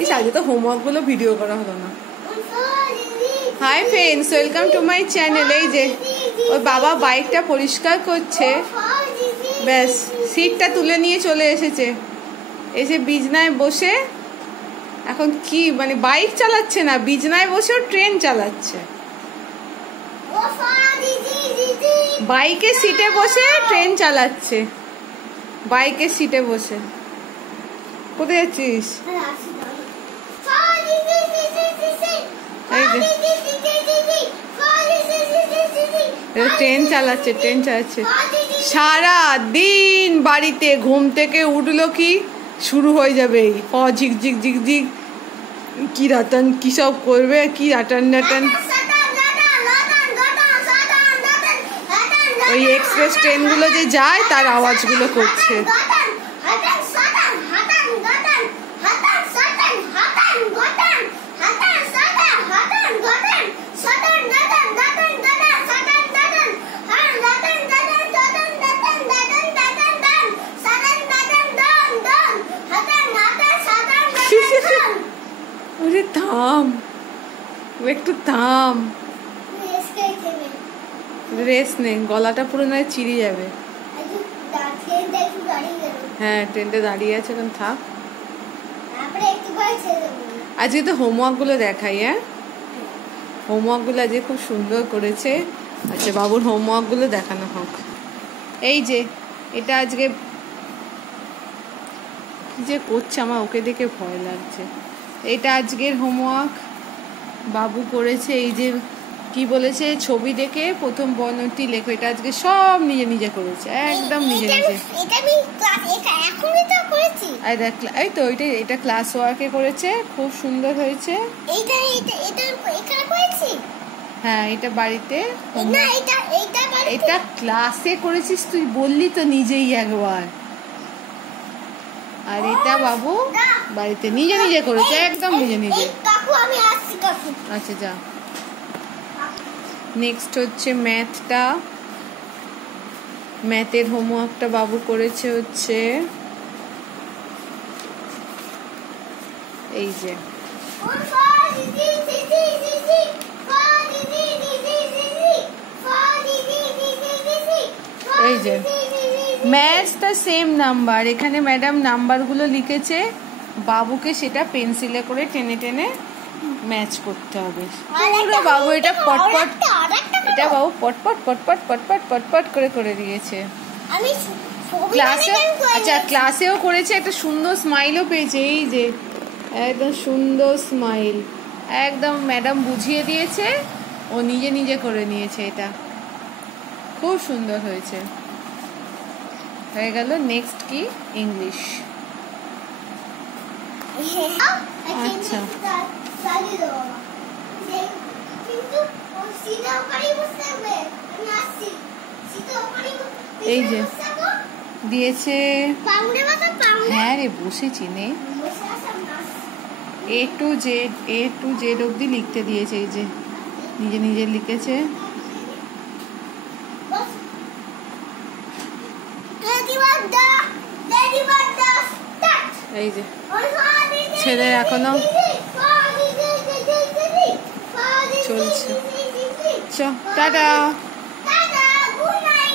এই আজকে তো হোমওয়ার্কগুলো ভিডিও করা হলো না। Hi friends, welcome to my channel. এই যে ওর বাবা বাইকটা পরিষ্কার করছে, ব্যাস সিটটা তুলে নিয়ে চলে এসেছে, এসে বিছনায় বসে এখন কি মানে বাইক চালাচ্ছে না, বিছনায় বসেও ট্রেন চালাচ্ছে। বাইকের সিটে বসে ট্রেন চালাচ্ছে, বাইকের সিটে বসে। কোথায় যাচ্ছিস? ট্রেন চালাচ্ছে, ট্রেন চালাচ্ছে। সারা দিন বাড়িতে ঘুম থেকে উঠলো কি শুরু হয়ে যাবে ঝিকঝিক ঝিকঝিক, কি রাতান কি সব করবে, কি রাটান রাটান। ওই এক্সপ্রেস ট্রেনগুলো যে যায় তার আওয়াজগুলো করছে। ওরে থাম, একটু থাম, রেস্ট নে, গলাটা পুরো নয় চিড়ে যাবে। হ্যাঁ ট্রেনটা দাঁড়িয়ে আছে, এখন থাক। আজকে তো হোমওয়ার্ক গুলো দেখাই। হ্যাঁ হোমওয়ার্ক গুলো আজকে খুব সুন্দর করেছে। আচ্ছা বাবুর হোমওয়ার্ক গুলো দেখানো হোক। এই যে এটা আজকে কি যে করছে, আমার ওকে দেখে ভয় লাগছে। এটা আজকের হোমওয়ার্ক বাবু করেছে। এই যে কি বলেছে, ছবি দেখে প্রথম বর্ণটি লেখো। এটা আজকে সব নিজে নিজে করেছে, একদম নিজে নিজে। এই তো এটা ক্লাস ওয়ার্কে করেছে, খুব সুন্দর হয়েছে। হ্যাঁ এটা বাড়িতে, এটা ক্লাসে করেছিস তুই, বললি তো নিজেই একবার। আর এটা বাবু বাড়িতে নিজে নিজে করেছে, একদম নিজে নিজে। আচ্ছা যা। নেক্সট হচ্ছে ম্যাথটা, ম্যাথের হোমওয়ার্কটা বাবু করেছে হচ্ছে এই যে এই যে ম্যাথসটা সেম নাম্বার, এখানে ম্যাডাম নাম্বারগুলো লিখেছে, বাবুকে সেটা পেন্সিলে করে টেনে টেনে ম্যাচ করতে হবে। বাবু এটা পটপট, এটা বাবু পটপট পটপট পটপট পটপট করে করে দিয়েছে ক্লাসে। আচ্ছা ক্লাসেও করেছে, একটা সুন্দর স্মাইলও পেয়েছে। এই যে একদম সুন্দর স্মাইল, একদম ম্যাডাম বুঝিয়ে দিয়েছে, ও নিজে নিজে করে নিয়েছে। এটা খুব সুন্দর হয়েছে। হয়ে গেল। নেক্সট কি? ইংলিশ। আচ্ছা এই যে দিয়েছে, হ্যাঁ রে বসেছি নে, A to Z অব্দি লিখতে দিয়েছে। এই যে নিজে নিজে লিখেছে। এই যে ছেলে এখনো চলছে। টাটা।